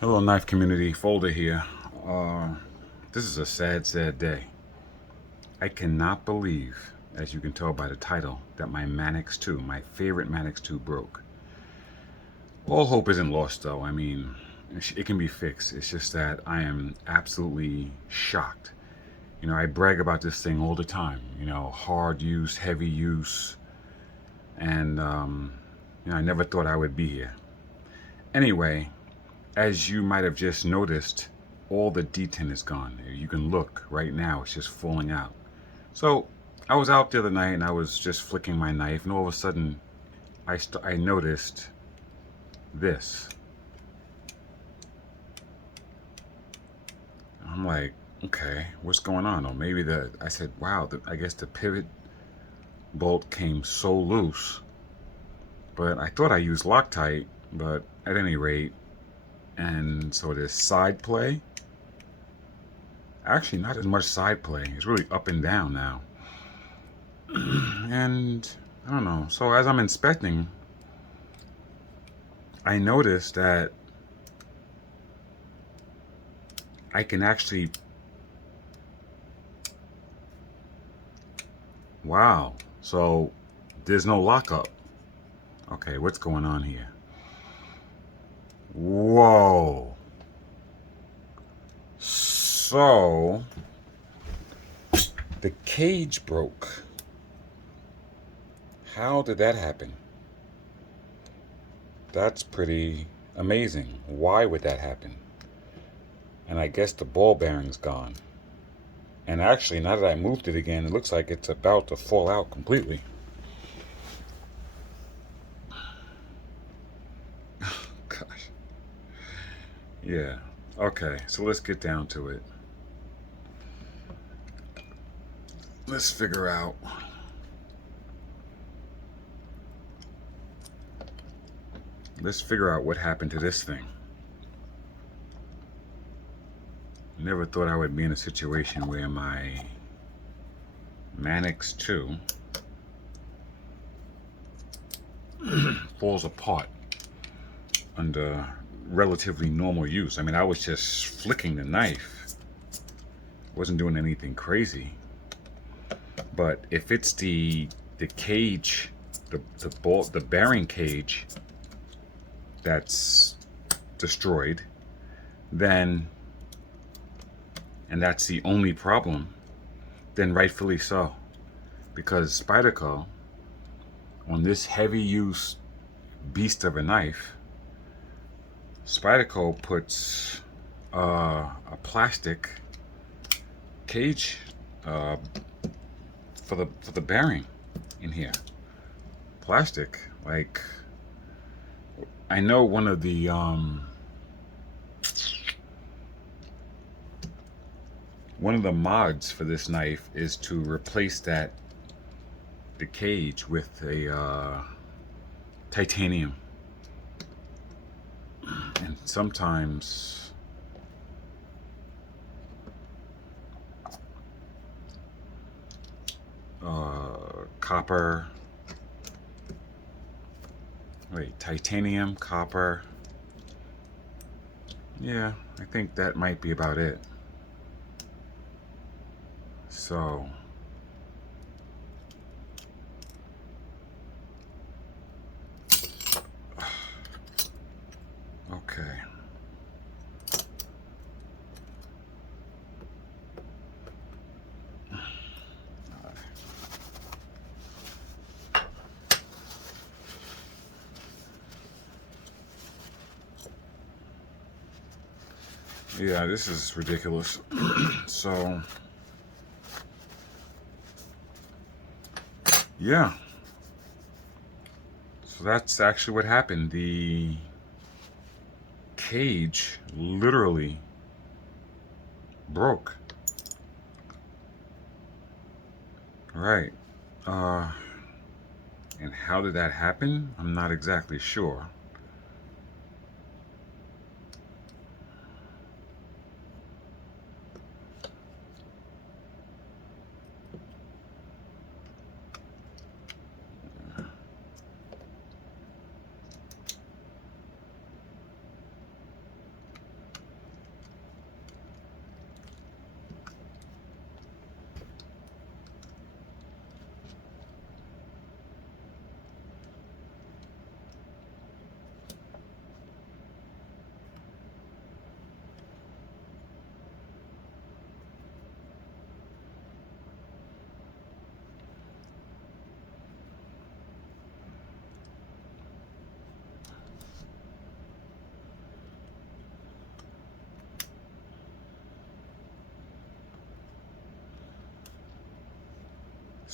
Hello, knife community. Folder here. Uh, this is a sad, sad day. I cannot believe, as you can tell by the title, that my Manix 2, my favorite Manix 2, broke. All hope isn't lost, though. I mean, it can be fixed. It's just that I am absolutely shocked. I brag about this thing all the time. Hard use, heavy use, and I never thought I would be here. Anyway, as you might have just noticed, all the detent is gone. You can look right now, it's just falling out. So I was out the other night and I was just flicking my knife, and all of a sudden I noticed this. I'm like, okay, what's going on? Or maybe I said, wow, I guess the pivot bolt came so loose. But I thought I used Loctite, but at any rate, and so this side play, actually not as much side play. It's really up and down now. And I don't know. So as I'm inspecting, I noticed that I can actually, wow. So there's no lockup. Okay, what's going on here? Whoa. So the cage broke. How did that happen? That's pretty amazing. Why would that happen? And I guess the ball bearing's gone. And actually, now that I moved it again, it looks like it's about to fall out completely. Gosh. Yeah. Okay, so let's get down to it. Let's figure out. Let's figure out what happened to this thing. Never thought I would be in a situation where my Manix 2 falls apart under relatively normal use. I mean, I was just flicking the knife. Wasn't doing anything crazy. But if it's the cage, the bearing cage that's destroyed, then, and that's the only problem, then rightfully so. Because Spyderco, on this heavy use beast of a knife, Spyderco puts a plastic cage for the bearing in here. Plastic, like, I know one of the mods for this knife is to replace the cage with a titanium, and sometimes copper. Wait, titanium, copper. Yeah, I think that might be about it. So, okay. Yeah, this is ridiculous. So, yeah. So that's actually what happened. The cage literally broke. Right. Uh, and how did that happen? I'm not exactly sure.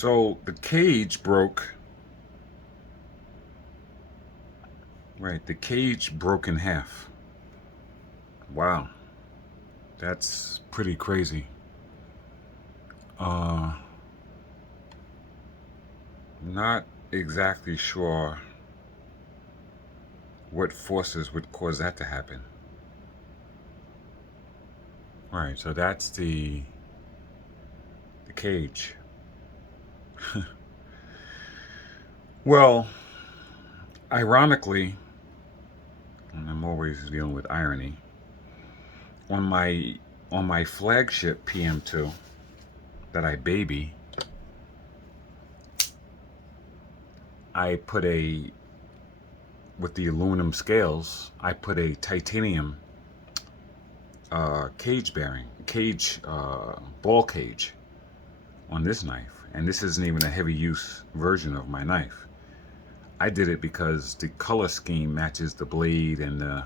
So the cage broke. Right, the cage broke in half. Wow, that's pretty crazy. Not exactly sure what forces would cause that to happen. All right, so that's the cage. Well, ironically, and I'm always dealing with irony, on my flagship PM2 that I baby, I put with the aluminum scales, I put a titanium ball cage on this knife, and this isn't even a heavy use version of my knife. I did it because the color scheme matches the blade and the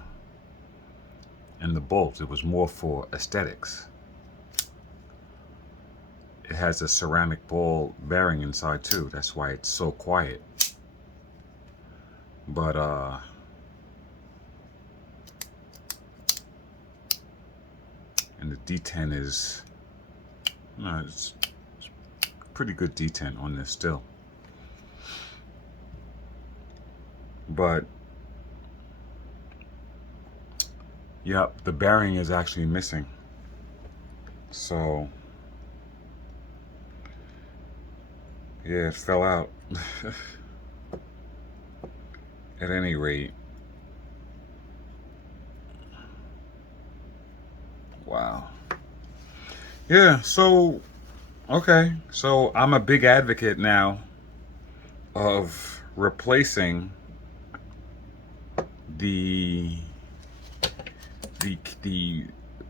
bolts. It was more for aesthetics. It has a ceramic ball bearing inside too. That's why it's so quiet. But and the D10 is, no, it's pretty good D10 on this still. But yep, the bearing is actually missing. So yeah, it fell out. At any rate, wow. Yeah, so okay, so I'm a big advocate now of replacing the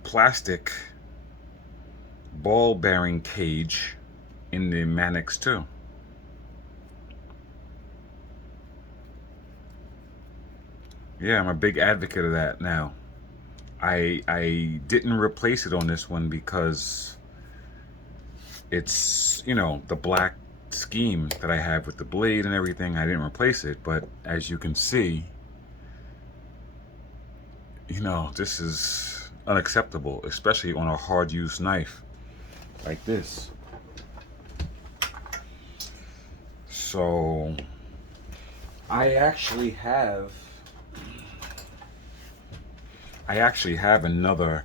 plastic ball bearing cage in the Manix 2. Yeah, I'm a big advocate of that now. I didn't replace it on this one because it's, you know, the black scheme that I have with the blade and everything. I didn't replace it, but as you can see, you know, this is unacceptable, especially on a hard use knife like this. So I actually have another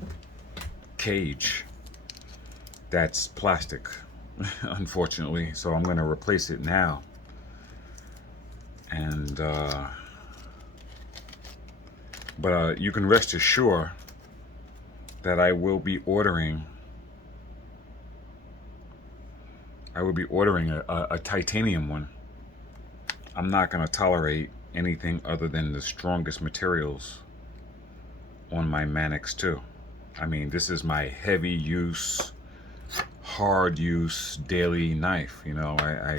cage that's plastic, unfortunately, so I'm going to replace it now. And but you can rest assured that I will be ordering a titanium one. I'm not going to tolerate anything other than the strongest materials on my Manix 2. I mean, this is my heavy use, hard use daily knife. You know, I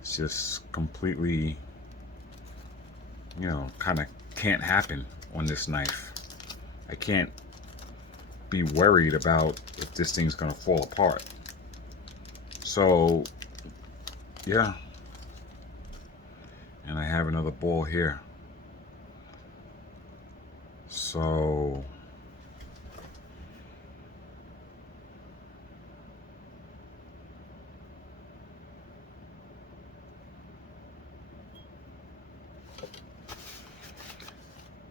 it's just completely, you know, kind of can't happen on this knife. I can't be worried about if this thing's gonna fall apart. So yeah, and I have another ball here. So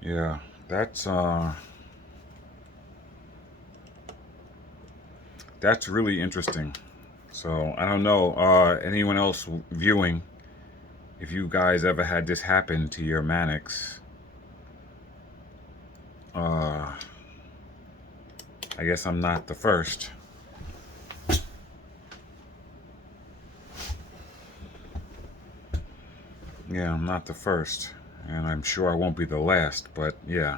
yeah, that's really interesting. So I don't know, anyone else viewing, if you guys ever had this happen to your Manix. I guess I'm not the first. Yeah, I'm not the first, and I'm sure I won't be the last, but yeah.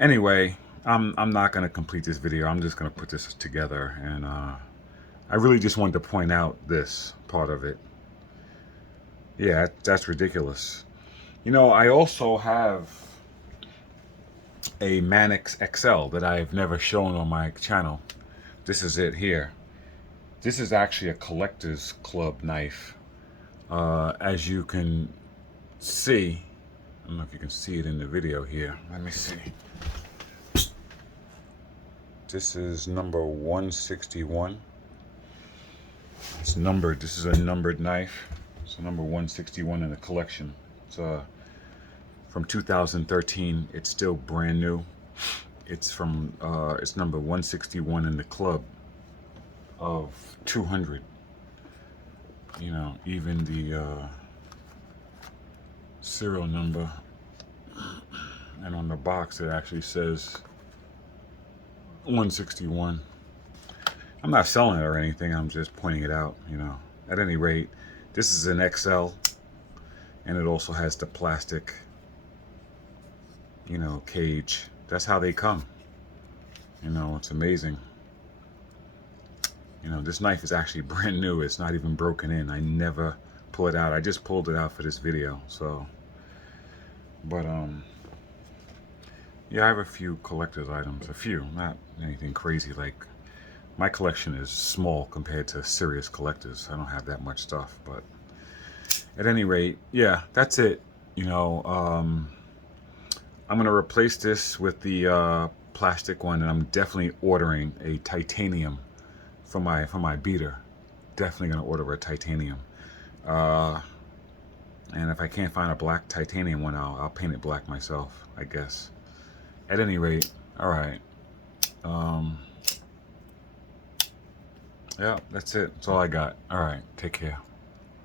Anyway, I'm not going to complete this video. I'm just going to put this together, and I really just wanted to point out this part of it. Yeah, that's ridiculous. You know, I also have a Manix XL that I've never shown on my channel. This is it here. This is actually a collector's club knife. As you can see, I don't know if you can see it in the video here. Let me see. This is number 161. It's numbered. This is a numbered knife. So number 161 in the collection. It's from 2013. It's still brand new. It's from it's number 161 in the club of 200. You know, even the serial number, and on the box it actually says 161. I'm not selling it or anything, I'm just pointing it out, you know. At any rate, this is an XL, and it also has the plastic, you know, cage. That's how they come. You know, it's amazing. You know, this knife is actually brand new. It's not even broken in. I never pull it out. I just pulled it out for this video, so. But, yeah, I have a few collector's items. A few, not anything crazy. Like, my collection is small compared to serious collectors. I don't have that much stuff, but at any rate, yeah, that's it. You know, I'm gonna replace this with the plastic one, and I'm definitely ordering a titanium for my beater. Definitely gonna order a titanium. And if I can't find a black titanium one, I'll paint it black myself, I guess. At any rate, all right. Yeah, that's it. That's all I got. All right, take care.